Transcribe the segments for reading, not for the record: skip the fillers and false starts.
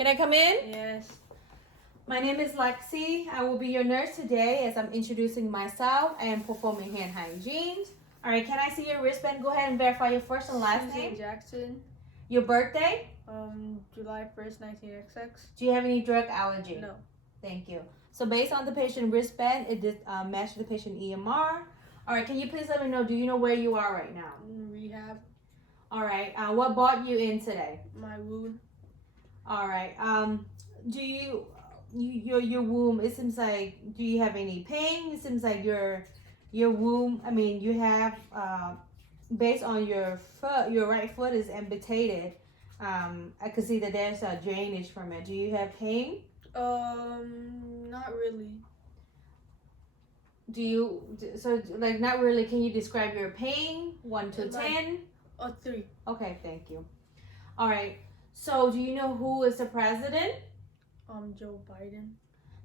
Can I come in? Yes. My name is Lexi. I will be your nurse today as I'm introducing myself and performing hand hygiene. All right, can I see your wristband? Go ahead and verify your first and last Susan name. Jackson. Your birthday? July 1st, 19XX. Do you have any drug allergy? No. Thank you. So based on the patient wristband, it did match the patient EMR. All right, can you please let me know, do you know where you are right now? Rehab. All right, what brought you in today? My wound. All right, do your womb, it seems like, do you have any pain? It seems like your womb, I mean, you have, based on your foot, your right foot is amputated. I could see that there's a drainage from it. Do you have pain? Not really. So like not really, can you describe your pain? 1 to 10? 3. Okay, thank you. All right, so do you know who is the president? Joe Biden.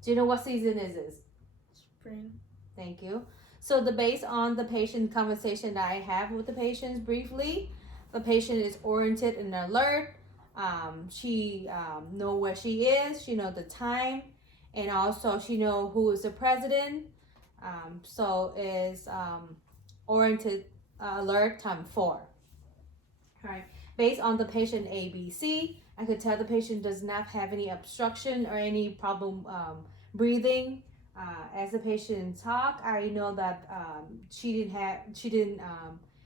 Do you know what season is this? Spring. Thank you. So based on the patient conversation that I have with the patients briefly, the patient is oriented and alert. She know where she is. She know the time, and also she know who is the president. So is oriented, alert, time 4. All right. Based on the patient ABC, I could tell the patient does not have any obstruction or any problem breathing. As the patient talk, I know that she didn't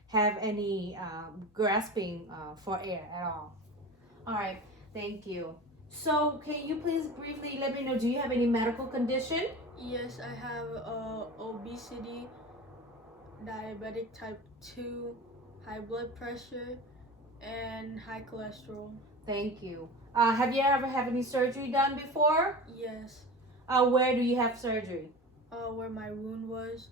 have any grasping for air at all. All right, thank you. So can you please briefly let me know, do you have any medical condition? Yes, I have obesity, diabetic type 2, high blood pressure, and high cholesterol. Thank you. Have you ever had any surgery done before? Yes. Where do you have surgery? Where my wound was.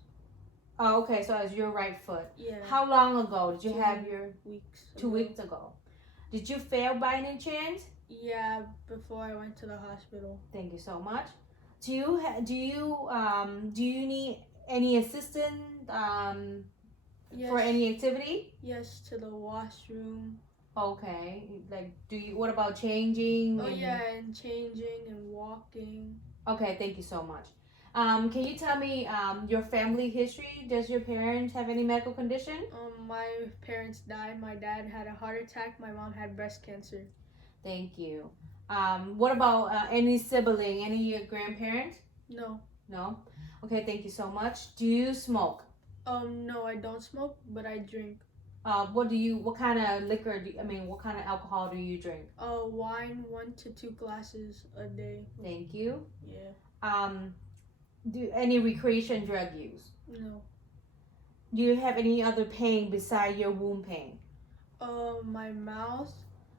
Oh, okay, so it's your right foot. Yeah. How long ago did you have your... 2 weeks. 2 weeks ago. Did you fail by any chance? Yeah, before I went to the hospital. Thank you so much. Do you need any assistance Yes. for any activity? Yes, to the washroom. Okay. Like, what about changing? Oh, yeah, and changing and walking. Okay, thank you so much. Can you tell me your family history? Does your parents have any medical condition? My parents died. My dad had a heart attack. My mom had breast cancer. Thank you. What about any sibling, any of your grandparents? No. No? Okay, thank you so much. Do you smoke? No, I don't smoke, but I drink. What kind of liquor what kind of alcohol do you drink? Wine, 1 to 2 glasses a day. Thank you. Yeah. Do any recreation drug use? No. Do you have any other pain beside your wound pain? My mouth.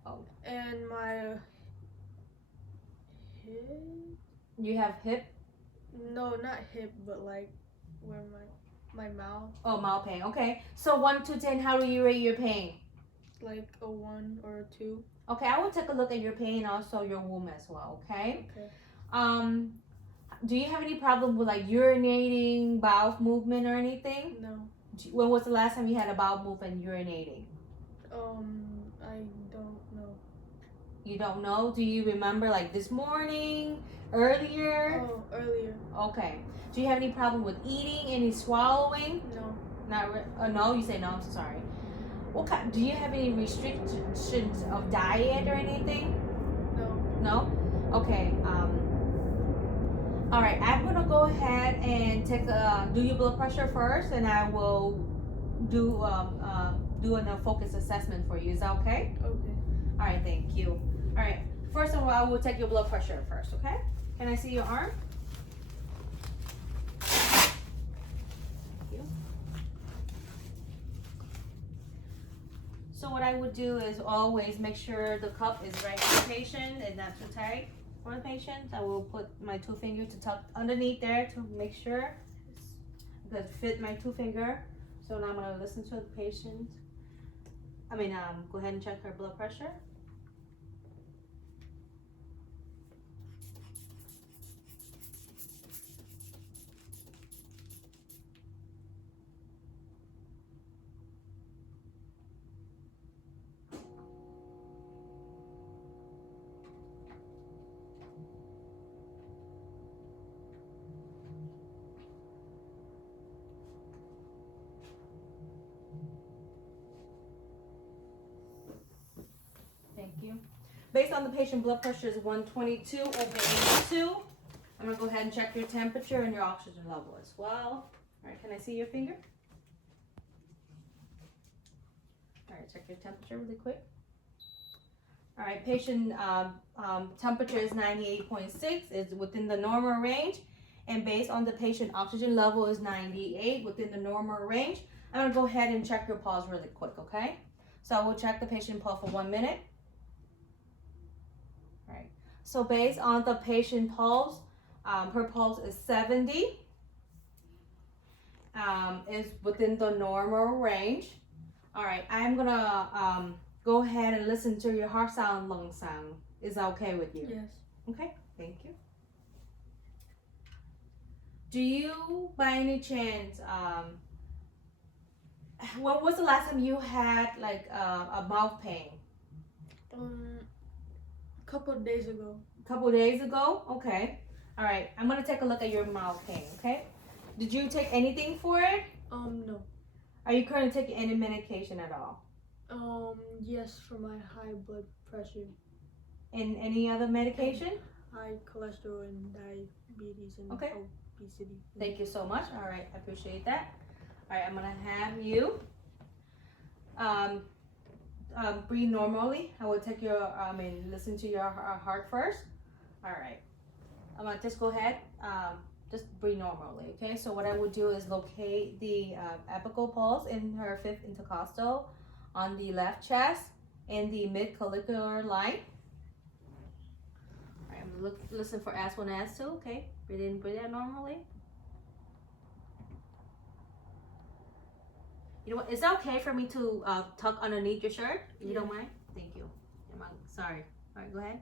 Oh. And my hip. You have hip? No, not hip, but like where my mouth. Oh, mouth pain. Okay. So 1 to 10, how do you rate your pain? Like a 1 or a 2. Okay, I will take a look at your pain, also your womb as well. Okay. Okay. Do you have any problem with like urinating, bowel movement, or anything? No. When was the last time you had a bowel movement, urinating? I don't know. You don't know? Do you remember like this morning, earlier? Oh, earlier. Okay. Do you have any problem with eating, any swallowing? No. No, you say no, I'm so sorry. Do you have any restrictions of diet or anything? No. No? Okay. All right, I'm gonna go ahead and do your blood pressure first, and I will do a focus assessment for you. Is that okay? Okay. All right, thank you. All right, first of all, I will take your blood pressure first. Okay? Can I see your arm? Thank you. So what I would do is always make sure the cup is right for the patient and not too tight for the patient. I will put my 2 fingers to tuck underneath there to make sure it does fit my 2 finger. So now I'm gonna listen to the patient. Go ahead and check her blood pressure. Based on the patient blood pressure is 122 over 82. I'm gonna go ahead and check your temperature and your oxygen level as well. All right, can I see your finger? All right, check your temperature really quick. All right, patient temperature is 98.6, is within the normal range. And based on the patient oxygen level is 98, within the normal range. I'm gonna go ahead and check your pulse really quick, okay? So I will check the patient pulse for 1 minute. All right, so based on the patient pulse, her pulse is 70, is within the normal range. All right, I'm gonna go ahead and listen to your heart sound, lung sound. Is that okay with you? Yes. Okay, thank you. Do you, by any chance, when was the last time you had like a mouth pain? A couple of days ago. A couple days ago? Okay. All right, I'm gonna take a look at your mouth pain, okay? Did you take anything for it? No. Are you currently taking any medication at all? Yes, for my high blood pressure, And any other medication? high cholesterol, and diabetes, and Okay. obesity. Thank you so much. All right, I appreciate that. All right, I'm gonna have you breathe normally. I will take your, listen to your heart first. All right, I'm gonna just go ahead, just breathe normally, okay? So what I would do is locate the apical pulse in her fifth intercostal on the left chest in the mid-clavicular line. All right, I'm gonna listen for S1, S2, okay? Breathe in, breathe out normally. You know what? Is that okay for me to tuck underneath your shirt? If you don't mind? Thank you. Sorry. All right, go ahead.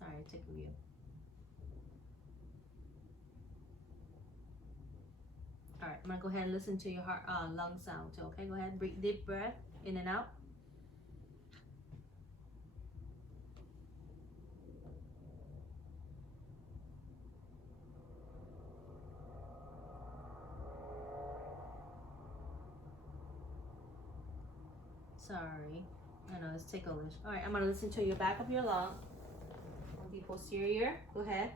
Sorry, I tickled you. All right, I'm gonna go ahead and listen to your heart, lung sound too. Okay, go ahead. Breathe deep breath in and out. Sorry, I know it's ticklish. All right, I'm gonna listen to your back of your lung on the posterior. Go ahead.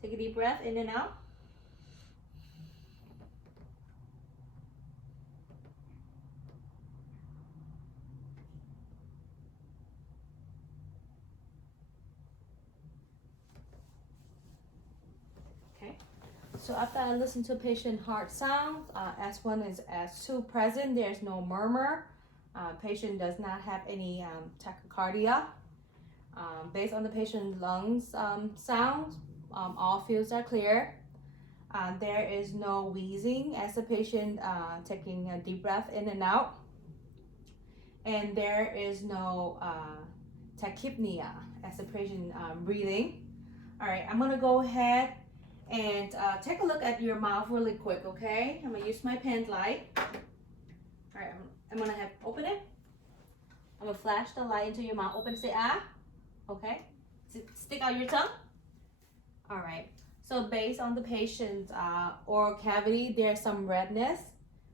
Take a deep breath in and out. Okay. So after I listen to patient heart sound, S1 is S2 present. There's no murmur. Patient does not have any tachycardia. Based on the patient's lungs sound, all fields are clear. There is no wheezing as the patient taking a deep breath in and out. And there is no tachypnea as the patient breathing. All right, I'm gonna go ahead and take a look at your mouth really quick, okay? I'm gonna use my pen light. All right, I'm gonna have open it. I'm gonna flash the light into your mouth. Open, say ah. Okay. Stick out your tongue. All right. So based on the patient's oral cavity, there's some redness,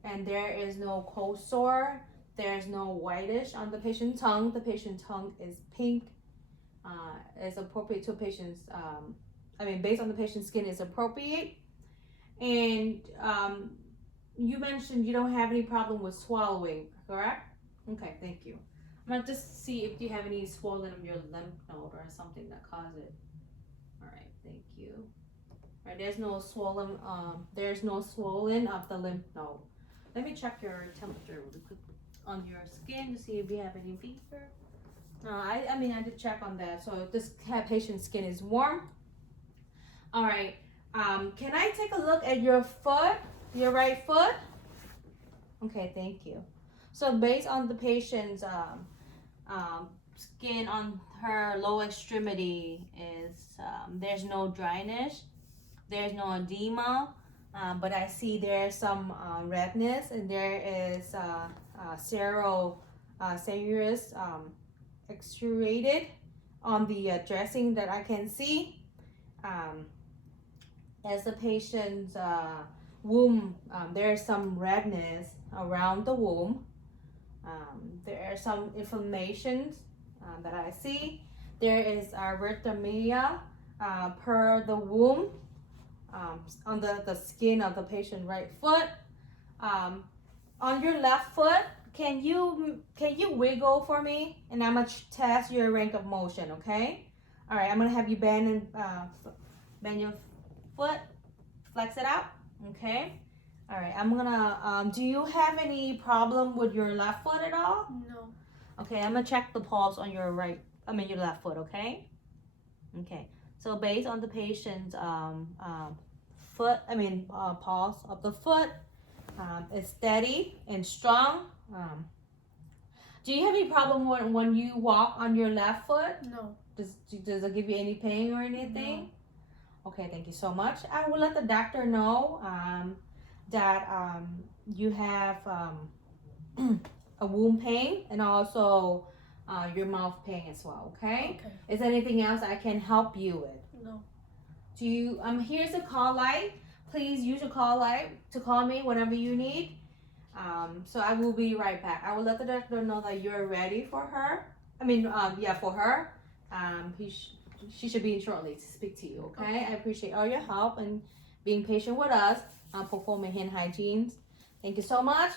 and there is no cold sore. There's no whitish on the patient's tongue. The patient's tongue is pink. Is appropriate to a patient's. Based on the patient's skin, is appropriate. And you mentioned you don't have any problem with swallowing, correct? Okay, thank you. I'm gonna just see if you have any swollen of your lymph node or something that caused it. All right, thank you. All right, there's no swollen. There's no swollen of the lymph node. Let me check your temperature really quick on your skin to see if you have any fever. I did check on that. So this patient's skin is warm. All right. Can I take a look at your foot, your right foot? Okay, thank you. So based on the patient's skin on her lower extremity is there's no dryness, there's no edema, but I see there's some redness, and there is serous extrudated on the dressing that I can see. As the patient's womb, there is some redness around the womb. There are some inflammations that I see. There is erythema per the womb on the skin of the patient right foot. On your left foot, can you wiggle for me? And I'm gonna test your range of motion, okay? All right, I'm gonna have you bend your foot, flex it out, okay? All right, I'm gonna, do you have any problem with your left foot at all? No. Okay, I'm gonna check the pulse on your your left foot, okay? Okay, so based on the patient's pulse of the foot, is steady and strong. Do you have any problem when you walk on your left foot? No. Does it give you any pain or anything? No. Okay, thank you so much. I will let the doctor know that you have a womb pain and also your mouth pain as well, okay? Okay. Is there anything else I can help you with? No. Here's a call light. Please use your call light to call me whenever you need. So I will be right back. I will let the doctor know that you're ready for her. For her. She should be in shortly to speak to you, okay? I appreciate all your help and being patient with us, performing hand hygiene. Thank you so much.